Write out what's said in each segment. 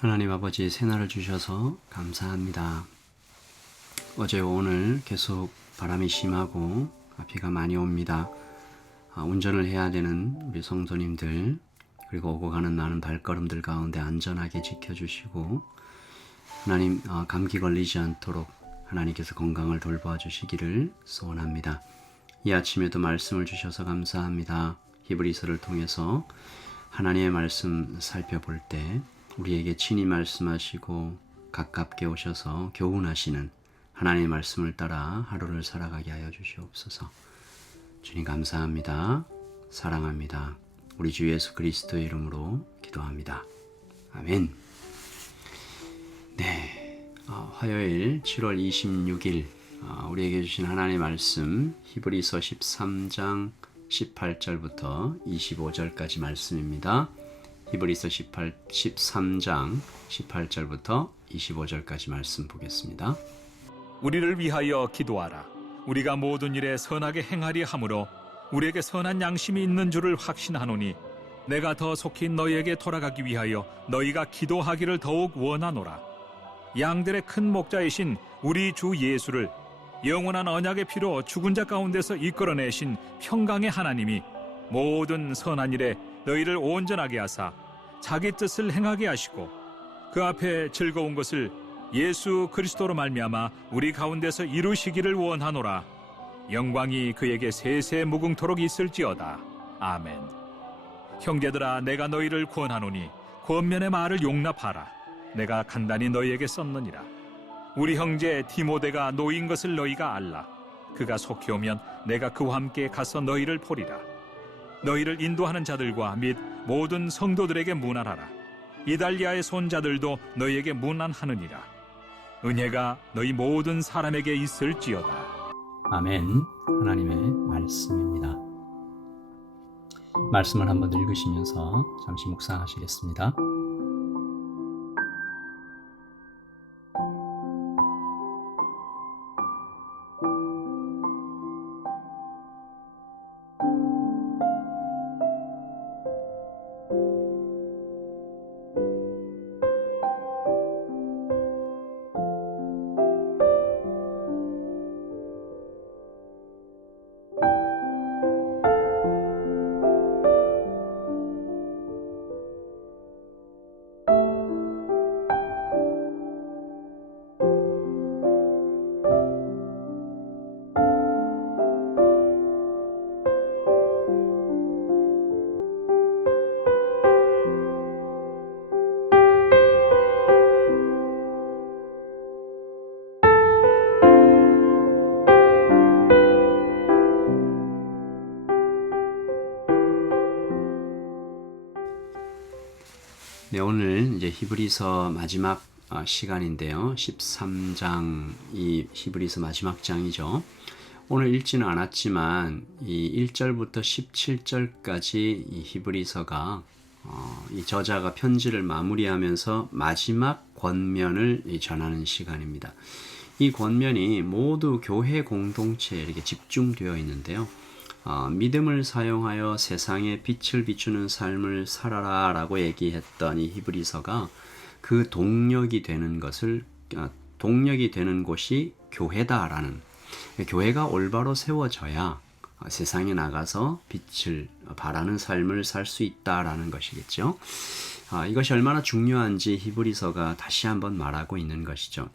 하나님 아버지 새날을 주셔서 감사합니다. 어제 오늘 계속 바람이 심하고 비가 많이 옵니다. 운전을 해야 되는 우리 성도님들 그리고 오고 가는 많은 발걸음들 가운데 안전하게 지켜주시고 하나님 감기 걸리지 않도록 하나님께서 건강을 돌보아 주시기를 소원합니다. 이 아침에도 말씀을 주셔서 감사합니다. 히브리서를 통해서 하나님의 말씀 살펴볼 때 우리에게 친히 말씀하시고 가깝게 오셔서 교훈하시는 하나님의 말씀을 따라 하루를 살아가게 하여 주시옵소서. 주님 감사합니다. 사랑합니다. 우리 주 예수 그리스도의 이름으로 기도합니다. 아멘. 네, 화요일 7월 26일 우리에게 주신 하나님의 말씀 히브리서 13장 18절부터 25절까지 말씀입니다. 히브리서 13장 18절부터 25절까지 말씀 보겠습니다. 우리를 위하여 기도하라. 우리가 모든 일에 선하게 행하리 함으로 우리에게 선한 양심이 있는 줄을 확신하노니 내가 더 속히 너희에게 돌아가기 위하여 너희가 기도하기를 더욱 원하노라. 양들의 큰 목자이신 우리 주 예수를 영원한 언약의 피로 죽은 자 가운데서 이끌어내신 평강의 하나님이 모든 선한 일에 너희를 온전하게 하사 자기 뜻을 행하게 하시고 그 앞에 즐거운 것을 예수 그리스도로 말미암아 우리 가운데서 이루시기를 원하노라. 영광이 그에게 세세 무궁토록 있을지어다. 아멘. 형제들아, 내가 너희를 권하노니 권면의 말을 용납하라. 내가 간단히 너희에게 썼느니라. 우리 형제 디모데가 노인 것을 너희가 알라. 그가 속히 오면 내가 그와 함께 가서 너희를 보리라. 너희를 인도하는 자들과 및 모든 성도들에게 문안하라. 이달리아의 손자들도 너희에게 문안하느니라. 은혜가 너희 모든 사람에게 있을지어다. 아멘. 하나님의 말씀입니다. 말씀을 한번 읽으시면서 잠시 묵상하시겠습니다. 네, 오늘 이제 히브리서 마지막 시간인데요. 13장 이 히브리서 마지막 장이죠. 오늘 읽지는 않았지만 이 1절부터 17절까지 이 히브리서가 이 저자가 편지를 마무리하면서 마지막 권면을 전하는 시간입니다. 이 권면이 모두 교회 공동체에 이렇게 집중되어 있는데요. 믿음을 사용하여 세상에 빛을 비추는 삶을 살아라 라고 얘기했던 이 히브리서가 그 동력이 되는 곳이 교회다라는, 교회가 올바로 세워져야 세상에 나가서 빛을 발하는 삶을 살 수 있다라는 것이겠죠. 이것이 얼마나 중요한지 히브리서가 다시 한번 말하고 있는 것이죠.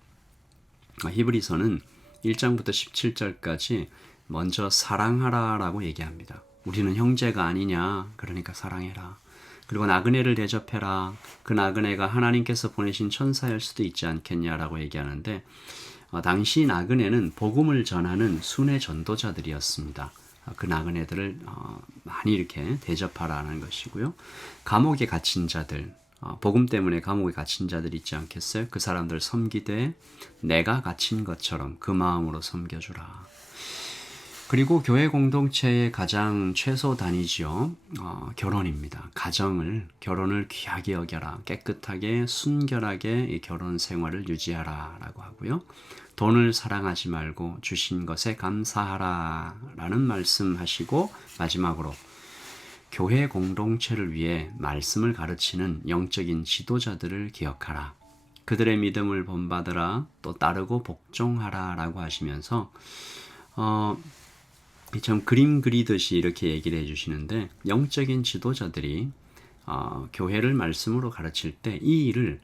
히브리서는 1장부터 17절까지 먼저 사랑하라 라고 얘기합니다. 우리는 형제가 아니냐, 그러니까 사랑해라. 그리고 나그네를 대접해라. 그 나그네가 하나님께서 보내신 천사일 수도 있지 않겠냐라고 얘기하는데 당시 나그네는 복음을 전하는 순회 전도자들이었습니다. 그 나그네들을 많이 이렇게 대접하라는 것이고요. 감옥에 갇힌 자들, 복음 때문에 감옥에 갇힌 자들 있지 않겠어요? 그 사람들 섬기되 내가 갇힌 것처럼 그 마음으로 섬겨주라. 그리고 교회 공동체의 가장 최소 단위죠. 결혼입니다. 결혼을 귀하게 여겨라. 깨끗하게 순결하게 이 결혼 생활을 유지하라 라고 하고요. 돈을 사랑하지 말고 주신 것에 감사하라 라는 말씀하시고 마지막으로 교회 공동체를 위해 말씀을 가르치는 영적인 지도자들을 기억하라. 그들의 믿음을 본받으라. 또 따르고 복종하라 라고 하시면서 참 그림 그리듯이 이렇게 얘기를 해주시는데, 영적인 지도자들이 교회를 말씀으로 가르칠 때 이 일을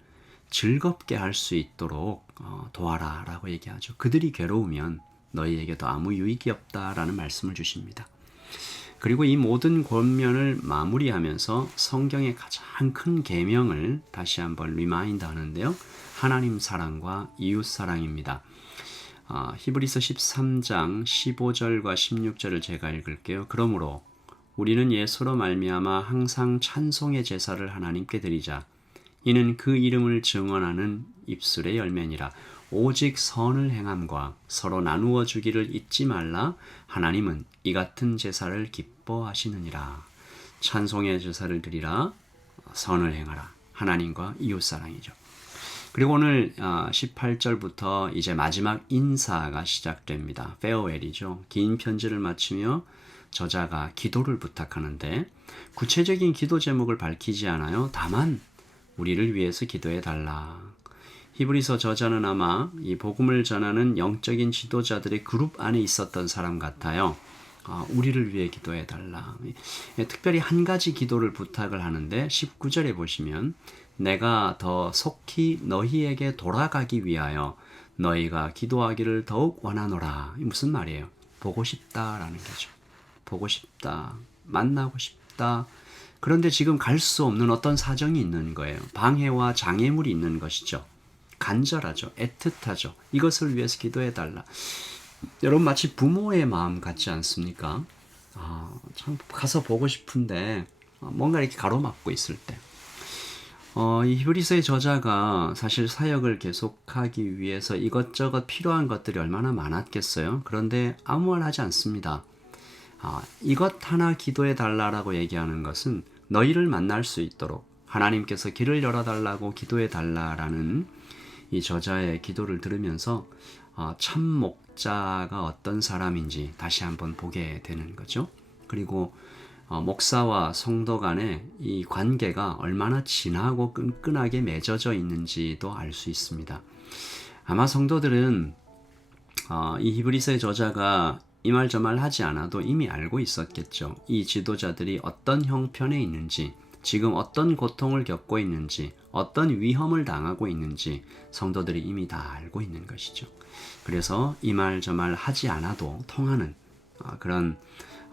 즐겁게 할 수 있도록 도와라 라고 얘기하죠. 그들이 괴로우면 너희에게도 아무 유익이 없다라는 말씀을 주십니다. 그리고 이 모든 권면을 마무리하면서 성경의 가장 큰 계명을 다시 한번 리마인드 하는데요. 하나님 사랑과 이웃 사랑입니다. 히브리서 13장 15절과 16절을 제가 읽을게요. 그러므로 우리는 예수로 말미암아 항상 찬송의 제사를 하나님께 드리자. 이는 그 이름을 증언하는 입술의 열매니라. 오직 선을 행함과 서로 나누어 주기를 잊지 말라. 하나님은 이 같은 제사를 기뻐하시느니라. 찬송의 제사를 드리라. 선을 행하라. 하나님과 이웃사랑이죠. 그리고 오늘 18절부터 이제 마지막 인사가 시작됩니다. 페어웰이죠. 긴 편지를 마치며 저자가 기도를 부탁하는데, 구체적인 기도 제목을 밝히지 않아요. 다만 우리를 위해서 기도해 달라. 히브리서 저자는 아마 이 복음을 전하는 영적인 지도자들의 그룹 안에 있었던 사람 같아요. 우리를 위해 기도해 달라. 특별히 한 가지 기도를 부탁을 하는데, 19절에 보시면 내가 더 속히 너희에게 돌아가기 위하여 너희가 기도하기를 더욱 원하노라. 무슨 말이에요? 보고 싶다라는 거죠. 보고 싶다. 만나고 싶다. 그런데 지금 갈 수 없는 어떤 사정이 있는 거예요. 방해와 장애물이 있는 것이죠. 간절하죠. 애틋하죠. 이것을 위해서 기도해 달라. 여러분 마치 부모의 마음 같지 않습니까? 참 가서 보고 싶은데 뭔가 이렇게 가로막고 있을 때. 이 히브리서의 저자가 사실 사역을 계속하기 위해서 이것저것 필요한 것들이 얼마나 많았겠어요. 그런데 아무 말 하지 않습니다. 이것 하나 기도해 달라라고 얘기하는 것은 너희를 만날 수 있도록 하나님께서 길을 열어달라고 기도해 달라라는 이 저자의 기도를 들으면서 참 목자가 어떤 사람인지 다시 한번 보게 되는 거죠. 그리고 목사와 성도 간의 이 관계가 얼마나 진하고 끈끈하게 맺어져 있는지도 알 수 있습니다. 아마 성도들은 이 히브리서의 저자가 이 말 저 말 하지 않아도 이미 알고 있었겠죠. 이 지도자들이 어떤 형편에 있는지, 지금 어떤 고통을 겪고 있는지, 어떤 위험을 당하고 있는지 성도들이 이미 다 알고 있는 것이죠. 그래서 이 말 저 말 하지 않아도 통하는 그런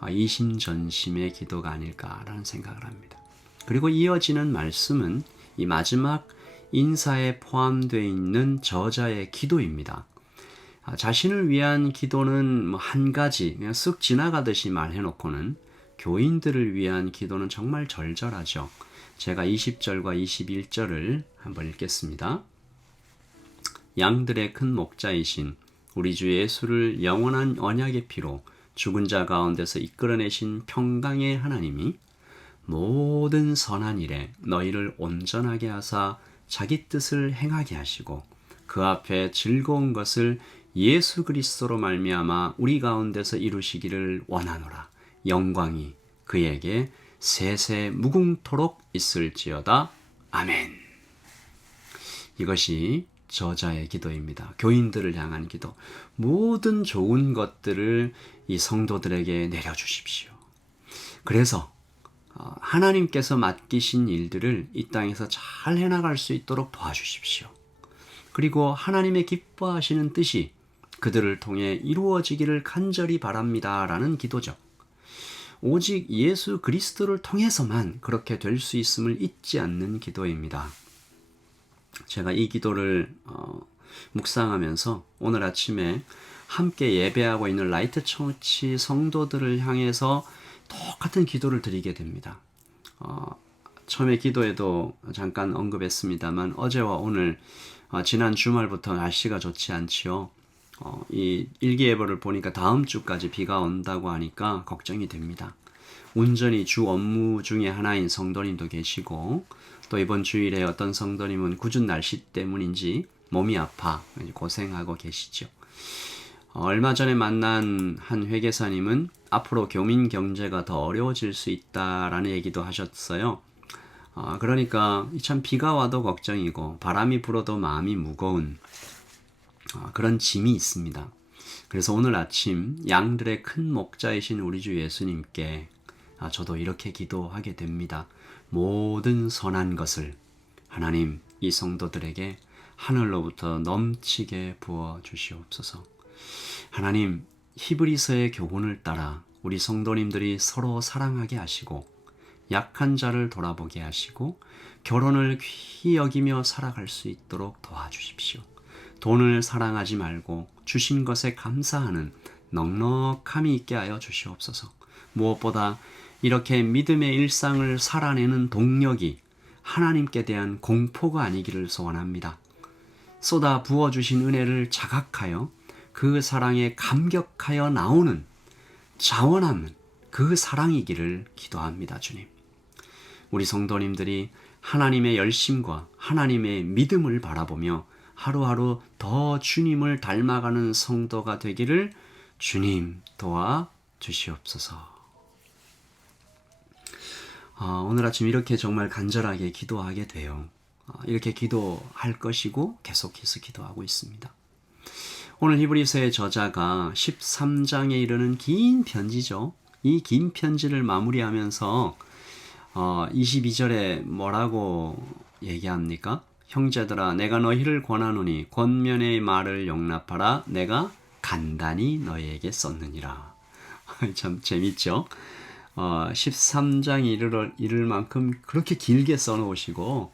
이심전심의 기도가 아닐까라는 생각을 합니다. 그리고 이어지는 말씀은 이 마지막 인사에 포함되어 있는 저자의 기도입니다. 자신을 위한 기도는 한 가지 그냥 쓱 지나가듯이 말해놓고는 교인들을 위한 기도는 정말 절절하죠. 제가 20절과 21절을 한번 읽겠습니다. 양들의 큰 목자이신 우리 주 예수를 영원한 언약의 피로 죽은 자 가운데서 이끌어내신 평강의 하나님이 모든 선한 일에 너희를 온전하게 하사 자기 뜻을 행하게 하시고 그 앞에 즐거운 것을 예수 그리스도로 말미암아 우리 가운데서 이루시기를 원하노라. 영광이 그에게 세세 무궁토록 있을지어다. 아멘. 이것이 저자의 기도입니다. 교인들을 향한 기도. 모든 좋은 것들을 이 성도들에게 내려주십시오. 그래서 하나님께서 맡기신 일들을 이 땅에서 잘 해나갈 수 있도록 도와주십시오. 그리고 하나님의 기뻐하시는 뜻이 그들을 통해 이루어지기를 간절히 바랍니다. 라는 기도죠. 오직 예수 그리스도를 통해서만 그렇게 될 수 있음을 잊지 않는 기도입니다. 제가 이 기도를 묵상하면서 오늘 아침에 함께 예배하고 있는 라이트 처치 성도들을 향해서 똑같은 기도를 드리게 됩니다. 처음에 기도에도 잠깐 언급했습니다만 어제와 오늘 지난 주말부터 날씨가 좋지 않지요. 이 일기예보를 보니까 다음 주까지 비가 온다고 하니까 걱정이 됩니다. 온전히 주 업무 중에 하나인 성도님도 계시고 또 이번 주일에 어떤 성도님은 궂은 날씨 때문인지 몸이 아파 고생하고 계시죠. 얼마 전에 만난 한 회계사님은 앞으로 교민 경제가 더 어려워질 수 있다라는 얘기도 하셨어요. 그러니까 참 비가 와도 걱정이고 바람이 불어도 마음이 무거운 그런 짐이 있습니다. 그래서 오늘 아침 양들의 큰 목자이신 우리 주 예수님께 저도 이렇게 기도하게 됩니다. 모든 선한 것을 하나님 이 성도들에게 하늘로부터 넘치게 부어 주시옵소서. 하나님, 히브리서의 교훈을 따라 우리 성도님들이 서로 사랑하게 하시고 약한 자를 돌아보게 하시고 결혼을 귀히 여기며 살아갈 수 있도록 도와주십시오. 돈을 사랑하지 말고 주신 것에 감사하는 넉넉함이 있게 하여 주시옵소서. 무엇보다 이렇게 믿음의 일상을 살아내는 동력이 하나님께 대한 공포가 아니기를 소원합니다. 쏟아 부어주신 은혜를 자각하여 그 사랑에 감격하여 나오는 자원하는 그 사랑이기를 기도합니다. 주님, 우리 성도님들이 하나님의 열심과 하나님의 믿음을 바라보며 하루하루 더 주님을 닮아가는 성도가 되기를 주님 도와 주시옵소서. 오늘 아침 이렇게 정말 간절하게 기도하게 돼요. 이렇게 기도할 것이고 계속해서 기도하고 있습니다. 오늘 히브리서의 저자가 13장에 이르는 긴 편지죠. 이 긴 편지를 마무리하면서 22절에 뭐라고 얘기합니까? 형제들아 내가 너희를 권하노니 권면의 말을 용납하라. 내가 간단히 너희에게 썼느니라. 참 재밌죠? 13장 이를 만큼 그렇게 길게 써놓으시고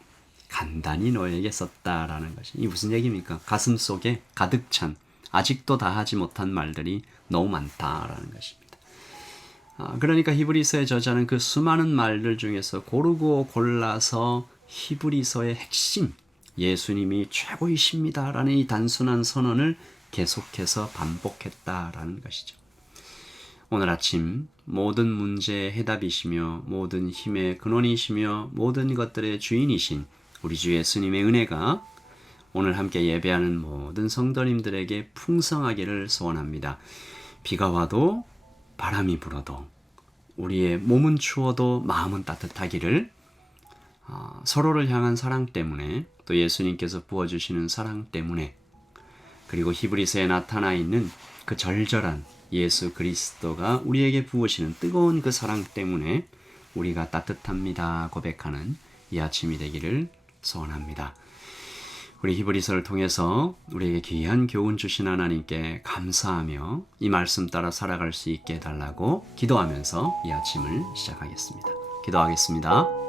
간단히 너에게 썼다라는 것이 이 무슨 얘기입니까? 가슴 속에 가득 찬 아직도 다 하지 못한 말들이 너무 많다라는 것입니다. 그러니까 히브리서의 저자는 그 수많은 말들 중에서 고르고 골라서 히브리서의 핵심 예수님이 최고이십니다라는 이 단순한 선언을 계속해서 반복했다라는 것이죠. 오늘 아침 모든 문제의 해답이시며 모든 힘의 근원이시며 모든 것들의 주인이신 우리 주 예수님의 은혜가 오늘 함께 예배하는 모든 성도님들에게 풍성하기를 소원합니다. 비가 와도 바람이 불어도 우리의 몸은 추워도 마음은 따뜻하기를 서로를 향한 사랑 때문에 또 예수님께서 부어주시는 사랑 때문에 그리고 히브리서에 나타나 있는 그 절절한 예수 그리스도가 우리에게 부으시는 뜨거운 그 사랑 때문에 우리가 따뜻합니다 고백하는 이 아침이 되기를 소원합니다. 우리 히브리서를 통해서 우리에게 귀한 교훈 주신 하나님께 감사하며 이 말씀 따라 살아갈 수 있게 해달라고 기도하면서 이 아침을 시작하겠습니다. 기도하겠습니다.